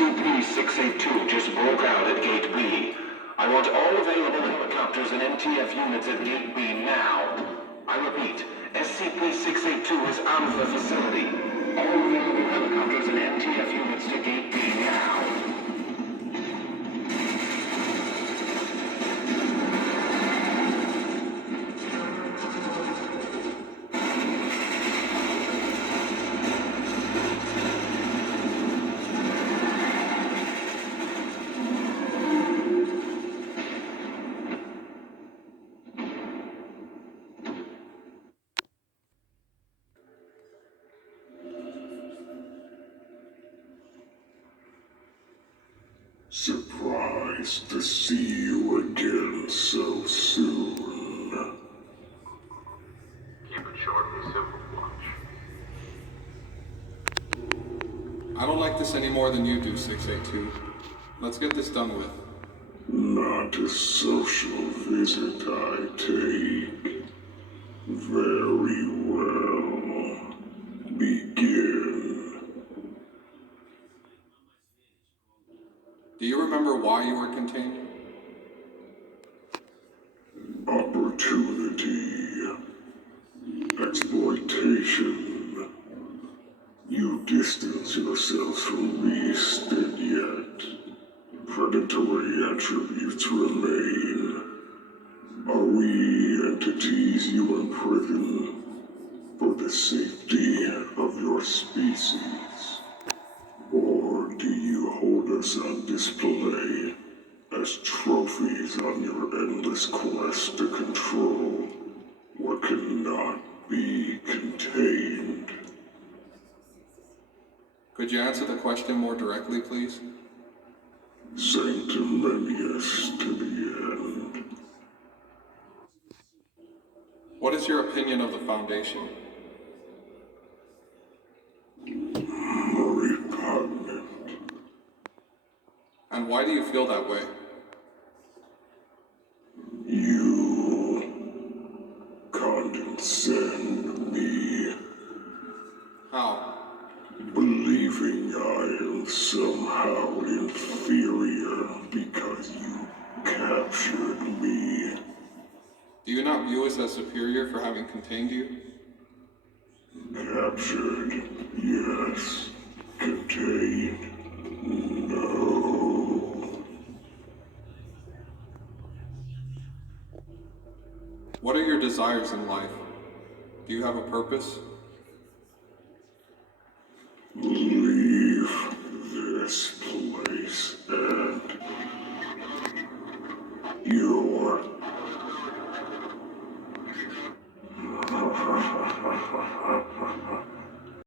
SCP-682 just broke out at Gate B. I want all available helicopters and NTF units at Gate B now. I repeat, SCP-682 is out of the facility. All available helicopters and NTF units to Gate B now. Surprised to see you again so soon. Keep it short and simple, Watch. I don't like this any more than you do, 682. Let's get this done with. Not a social visit I take. Very well. Begin. Do you remember why you were contained? Opportunity. Exploitation. You distance yourselves from beast, and yet predatory attributes remain. Are we entities you imprison for the safety of your species? Or do you hold us on display as trophies on your endless quest to control what cannot be contained? Could you answer the question more directly, please? Sanctimonious to the end. What is your opinion of the Foundation? Repugnant. And why do you feel that way? You condescend me, How? believing I am somehow inferior because you captured me. Do you not view us as superior for having contained you? Captured, yes. Contained, no. What are your desires in life? Do you have a purpose? Leave this place and your